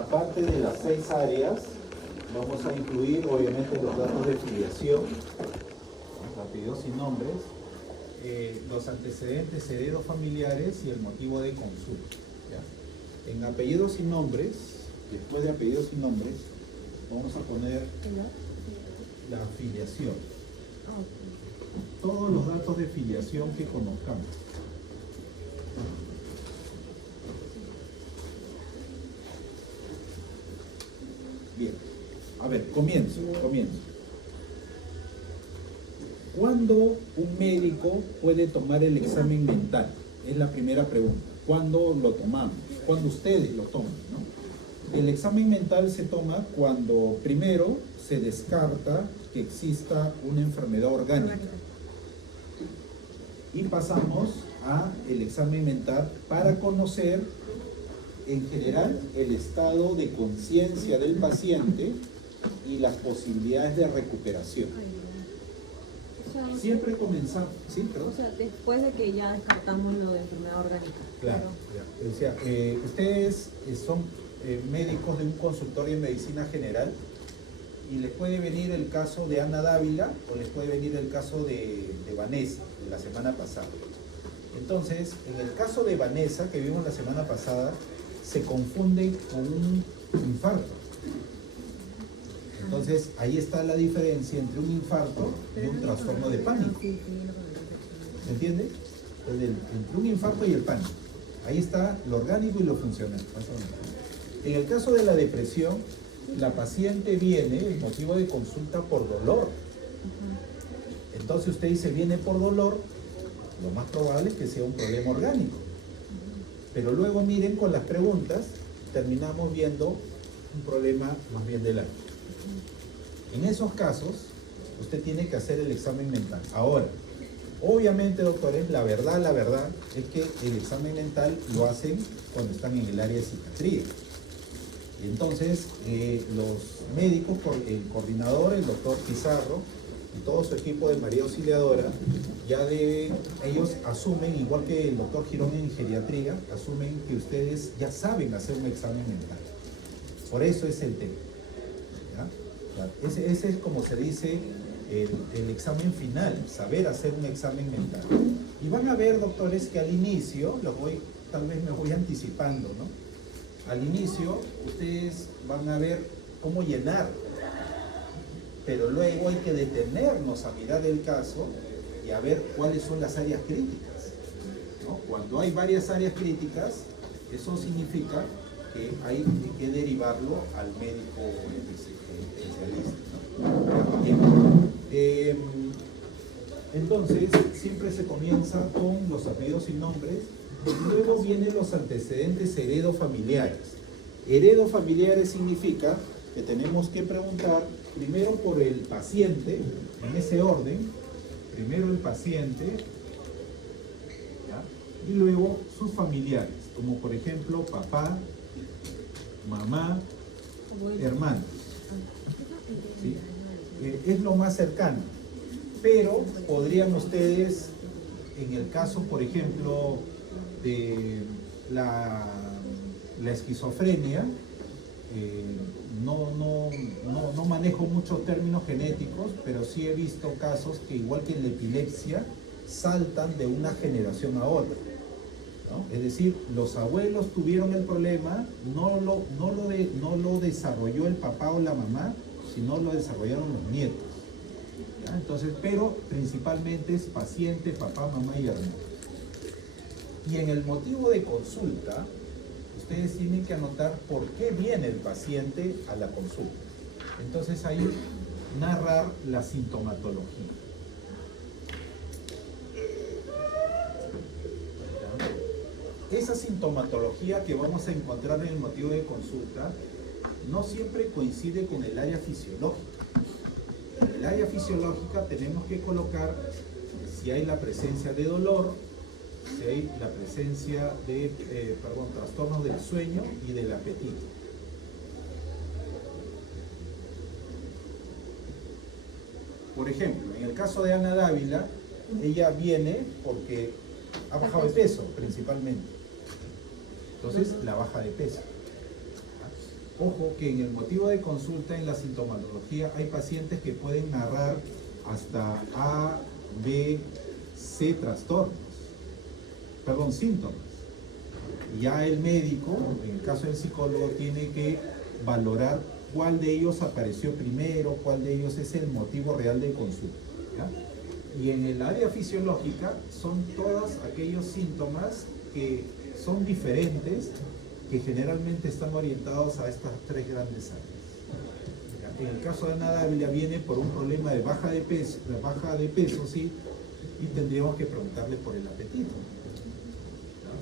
aparte de las 6 áreas, vamos a incluir obviamente los datos de filiación, apellidos y nombres, los antecedentes heredofamiliares y el motivo de consulta. ¿Ya? En apellidos y nombres, después de apellidos y nombres, vamos a poner la filiación. Todos los datos de filiación que conozcamos. Bien, a ver, comienzo. ¿Cuándo un médico puede tomar el examen mental? Es la primera pregunta. ¿Cuándo lo tomamos? ¿Cuándo ustedes lo toman, ¿no? El examen mental se toma cuando primero se descarta que exista una enfermedad orgánica. Y pasamos a el examen mental para conocer en general el estado de conciencia del paciente y las posibilidades de recuperación. Siempre comenzamos, ¿sí? Perdón. O sea, después de que ya descartamos lo de enfermedad orgánica. Claro, claro. O sea, ustedes son médicos de un consultorio en medicina general y les puede venir el caso de Ana Dávila o les puede venir el caso de Vanessa, de la semana pasada. Entonces, en el caso de Vanessa, que vimos la semana pasada, se confunde con un infarto. Entonces, ahí está la diferencia entre un infarto y un trastorno de pánico. ¿Se entiende? Entonces, entre un infarto y el pánico. Ahí está lo orgánico y lo funcional. En el caso de la depresión, la paciente viene, el motivo de consulta, por dolor. Entonces usted dice, viene por dolor, lo más probable es que sea un problema orgánico. Pero luego miren, con las preguntas, terminamos viendo un problema más bien del alma. En esos casos, usted tiene que hacer el examen mental. Ahora, obviamente, doctores, la verdad es que el examen mental lo hacen cuando están en el área de psiquiatría. Y entonces, los médicos, el coordinador, el doctor Pizarro, y todo su equipo de María Auxiliadora, ellos asumen, igual que el doctor Girón en geriatría, asumen que ustedes ya saben hacer un examen mental. Por eso es el tema. ¿Ya? Ese es, como se dice, el examen final, saber hacer un examen mental. Y van a ver, doctores, que al inicio, tal vez me voy anticipando, ¿no? Al inicio, ustedes van a ver cómo llenar, pero luego hay que detenernos a mirar el caso y a ver cuáles son las áreas críticas, ¿no? Cuando hay varias áreas críticas, eso significa que hay que derivarlo al médico especialista, ¿no? Bien. Entonces, siempre se comienza con los apellidos y nombres, y luego vienen los antecedentes heredofamiliares. Heredofamiliares significa que tenemos que preguntar primero por el paciente, en ese orden, primero el paciente, ¿ya? Y luego sus familiares, como por ejemplo papá, mamá, hermanos. ¿Sí? Es lo más cercano, pero podrían ustedes, en el caso por ejemplo de la esquizofrenia, no manejo muchos términos genéticos, pero sí he visto casos que, igual que en la epilepsia, saltan de una generación a otra, ¿no? Es decir, los abuelos tuvieron el problema, no lo desarrolló el papá o la mamá, sino lo desarrollaron los nietos, ¿ya? Entonces, pero principalmente es paciente, papá, mamá y hermano. Y en el motivo de consulta, ustedes tienen que anotar por qué viene el paciente a la consulta. Entonces ahí narrar la sintomatología. Esa sintomatología que vamos a encontrar en el motivo de consulta no siempre coincide con el área fisiológica. En el área fisiológica tenemos que colocar si hay la presencia de dolor, si hay la presencia de trastornos del sueño y del apetito. Por ejemplo, en el caso de Ana Dávila, ella viene porque ha bajado de peso principalmente. Entonces, la baja de peso. Ojo que en el motivo de consulta en la sintomatología hay pacientes que pueden narrar hasta A, B, C trastornos, perdón, síntomas. Ya el médico, en el caso del psicólogo, tiene que valorar cuál de ellos apareció primero, cuál de ellos es el motivo real de consulta, ¿ya? Y en el área fisiológica son todos aquellos síntomas que son diferentes, que generalmente están orientados a estas tres grandes áreas. En el caso de Ana Dávila viene por un problema de baja de peso, ¿sí? Y tendríamos que preguntarle por el apetito.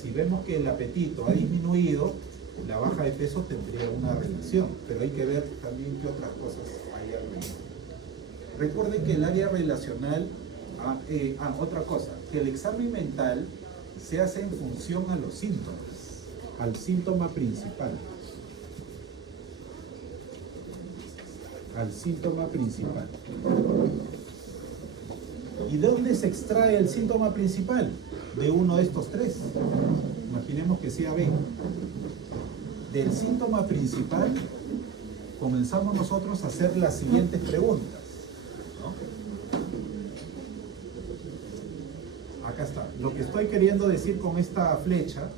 Si vemos que el apetito ha disminuido, la baja de peso tendría una relación, pero hay que ver también qué otras cosas hay alrededor. Recuerden que el área relacional, otra cosa, que el examen mental se hace en función a los síntomas, al síntoma principal. Al síntoma principal. ¿Y de dónde se extrae el síntoma principal? De uno de estos tres. Imaginemos que sea B. Del síntoma principal comenzamos nosotros a hacer las siguientes preguntas, ¿no? Acá está. Lo que estoy queriendo decir con esta flecha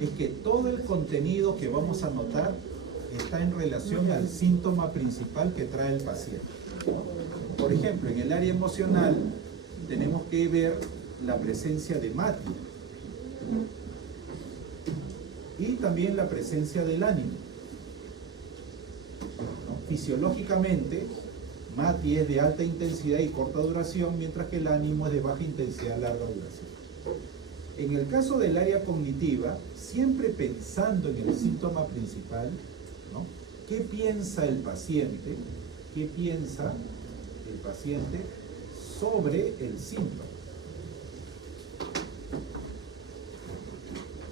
es que todo el contenido que vamos a anotar está en relación al síntoma principal que trae el paciente. Por ejemplo, en el área emocional tenemos que ver la presencia de Mati y también la presencia del ánimo, ¿no? Fisiológicamente, Mati es de alta intensidad y corta duración, mientras que el ánimo es de baja intensidad y larga duración. En el caso del área cognitiva, siempre pensando en el síntoma principal, ¿no? ¿Qué piensa el paciente? ¿Qué piensa el paciente sobre el síntoma?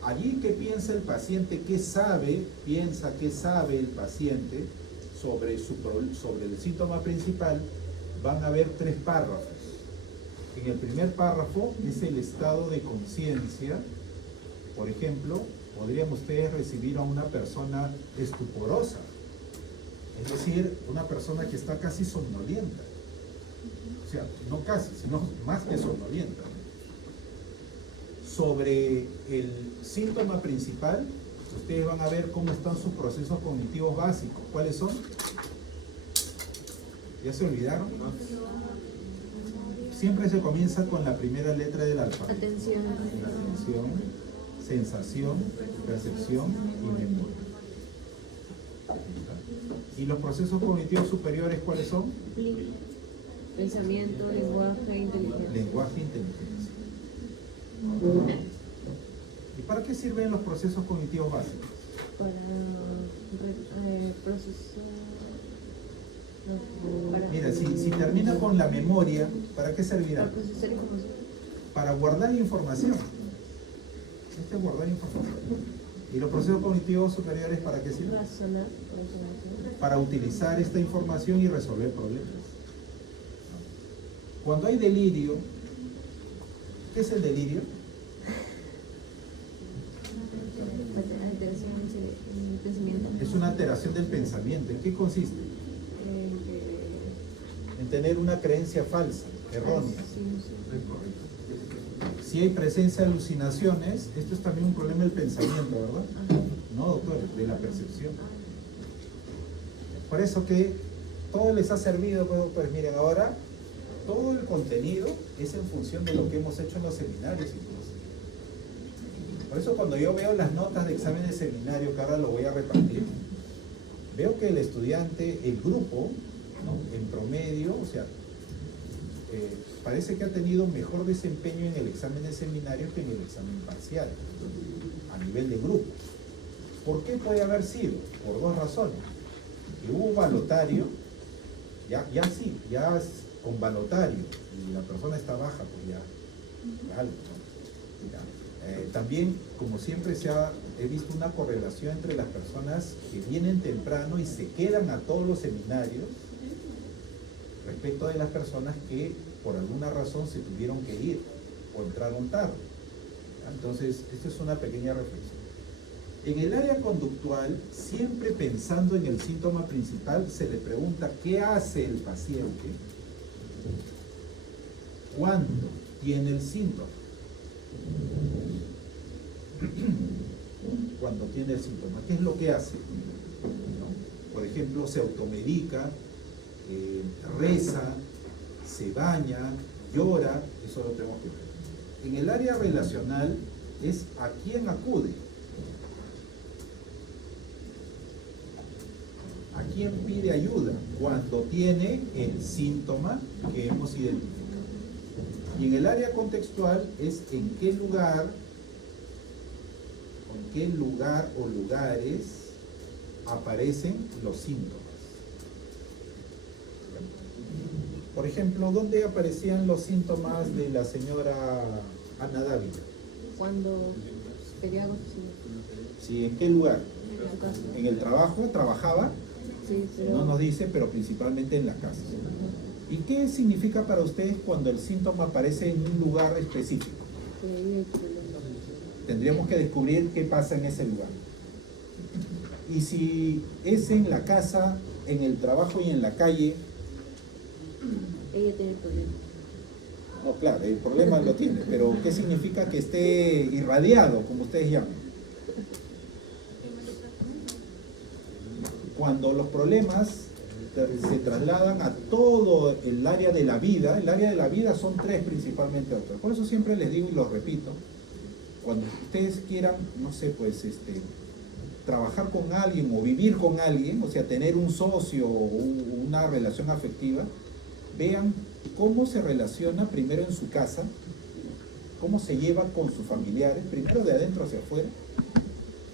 Allí, ¿qué piensa el paciente? ¿Qué sabe? Piensa, ¿qué sabe el paciente sobre el síntoma principal? Van a haber tres párrafos. En el primer párrafo es el estado de conciencia. Por ejemplo, podrían ustedes recibir a una persona estuporosa, es decir, una persona que está casi somnolienta. O sea, no casi, sino más que somnolienta. Sobre el síntoma principal, ustedes van a ver cómo están sus procesos cognitivos básicos. ¿Cuáles son? ¿Ya se olvidaron? Siempre se comienza con la primera letra del alfabeto. Atención. Atención, sensación, percepción y memoria. ¿Y los procesos cognitivos superiores cuáles son? Pensamiento, lenguaje, inteligencia. Lenguaje e inteligencia. ¿Y para qué sirven los procesos cognitivos básicos? Para procesar. Mira, si termina con la memoria, ¿para qué servirá? Para procesar información. Para guardar información. Este es guardar información. ¿Y los procesos cognitivos superiores para qué sirven? Razonar. Para utilizar esta información y resolver problemas. Cuando hay delirio, ¿qué es el delirio? Alteración del pensamiento. Es una alteración del pensamiento. ¿En qué consiste? En tener una creencia falsa, errónea. Si hay presencia de alucinaciones, esto es también un problema del pensamiento, ¿verdad? No, doctor, de la percepción. Por eso que todo les ha servido, pues miren, ahora todo el contenido es en función de lo que hemos hecho en los seminarios incluso. Por eso cuando yo veo las notas de examen de seminario, que ahora lo voy a repartir, veo que el estudiante, el grupo, ¿no? En promedio, o sea, parece que ha tenido mejor desempeño en el examen de seminario que en el examen parcial, a nivel de grupo. ¿Por qué puede haber sido? Por dos razones. Que hubo balotario, ya con balotario, y la persona está baja, pues ya algo, ¿no? Ya. También, como siempre he visto una correlación entre las personas que vienen temprano y se quedan a todos los seminarios respecto de las personas que por alguna razón se tuvieron que ir o entraron tarde. Entonces, esto es una pequeña reflexión. En el área conductual, siempre pensando en el síntoma principal, se le pregunta qué hace el paciente cuando tiene el síntoma. Cuando tiene el síntoma, ¿qué es lo que hace? ¿No? Por ejemplo, se automedica, reza, se baña, llora, eso lo tenemos que ver. En el área relacional es a quién acude, a quién pide ayuda cuando tiene el síntoma que hemos identificado. Y en el área contextual es en qué lugar o lugares aparecen los síntomas. Por ejemplo, ¿dónde aparecían los síntomas de la señora Ana Dávila? Cuando peleaba con Sí, ¿en qué lugar? su casa. En el trabajo, trabajaba, Sí, pero no nos dice, pero principalmente en la casa. ¿Y qué significa para ustedes cuando el síntoma aparece en un lugar específico? que ahí hay problemas. Tendríamos que descubrir qué pasa en ese lugar. Y si es en la casa, en el trabajo y en la calle, Ella tiene problemas. no, claro, el problema lo tiene, pero ¿qué significa que esté irradiado, como ustedes llaman? Cuando los problemas se trasladan a todo el área de la vida son tres principalmente, doctor. Por eso siempre les digo y lo repito, cuando ustedes quieran, no sé, pues, trabajar con alguien o vivir con alguien, o sea, tener un socio o una relación afectiva, vean cómo se relaciona primero en su casa, cómo se lleva con sus familiares, primero de adentro hacia afuera,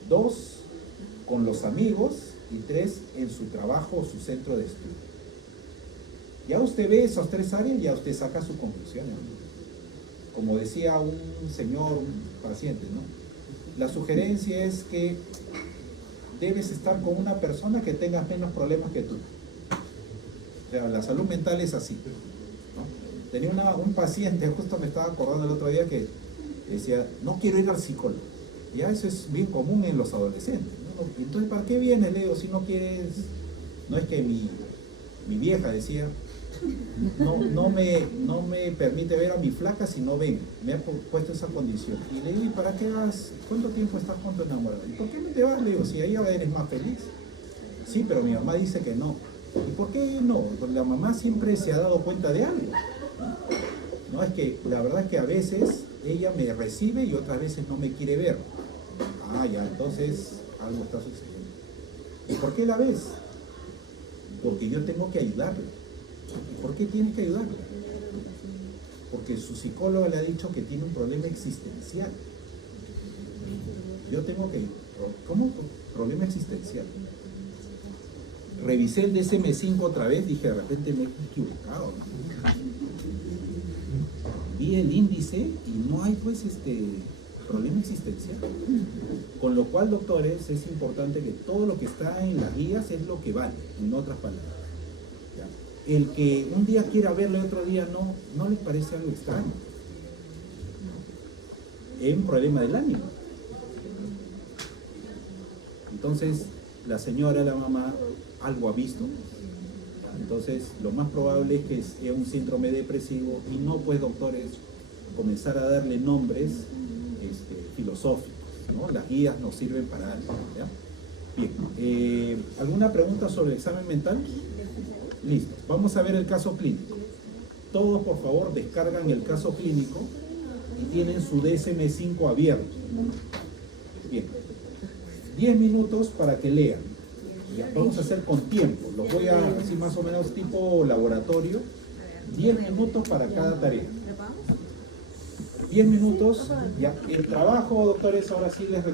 2, con los amigos, y 3, en su trabajo o su centro de estudio. Ya usted ve esas tres áreas, ya usted saca su conclusión, ¿no? Como decía un señor, un paciente, ¿no? La sugerencia es que debes estar con una persona que tenga menos problemas que tú. O sea, la salud mental es así, ¿no? Tenía un paciente, justo me estaba acordando el otro día, que decía, no quiero ir al psicólogo. Ya eso es bien común en los adolescentes, ¿no? Entonces, ¿para qué vienes? Le digo, si no quieres... No es que mi vieja decía, no me permite ver a mi flaca si no ven, me ha puesto esa condición. Y le digo, ¿y para qué vas? ¿Cuánto tiempo estás con tu enamorada? ¿Y por qué no te vas? Le digo, si ahí eres más feliz. Sí, pero mi mamá dice que no. ¿Y por qué no? Porque la mamá siempre se ha dado cuenta de algo. No, es que la verdad es que a veces ella me recibe y otras veces no me quiere ver. Ah, ya, entonces algo está sucediendo. ¿Y por qué la ves? Porque yo tengo que ayudarle. ¿Y por qué tienes que ayudarle? Porque su psicólogo le ha dicho que tiene un problema existencial. Yo tengo que... ¿Cómo? Problema existencial. Revisé el DSM-5 otra vez, dije, de repente me he equivocado, ¿no? Vi el índice y no hay, pues, problema existencial. Con lo cual, doctores, es importante que todo lo que está en las guías es lo que vale, en otras palabras. ¿Ya? El que un día quiera verlo y otro día no les parece algo extraño. Es un problema del ánimo. Entonces, la señora, la mamá, algo ha visto. Entonces, lo más probable es que sea un síndrome depresivo y no, pues, doctores, comenzar a darle nombres filosóficos, ¿no? Las guías nos sirven para algo, ¿ya? Bien, ¿alguna pregunta sobre el examen mental? Listo, vamos a ver el caso clínico. Todos, por favor, descargan el caso clínico y tienen su DSM-5 abierto. Bien, 10 minutos para que lean. Ya, vamos a hacer con tiempo, los voy a así más o menos tipo laboratorio, 10 minutos para cada tarea. 10 minutos, ya. El trabajo, doctores, ahora sí les recomiendo.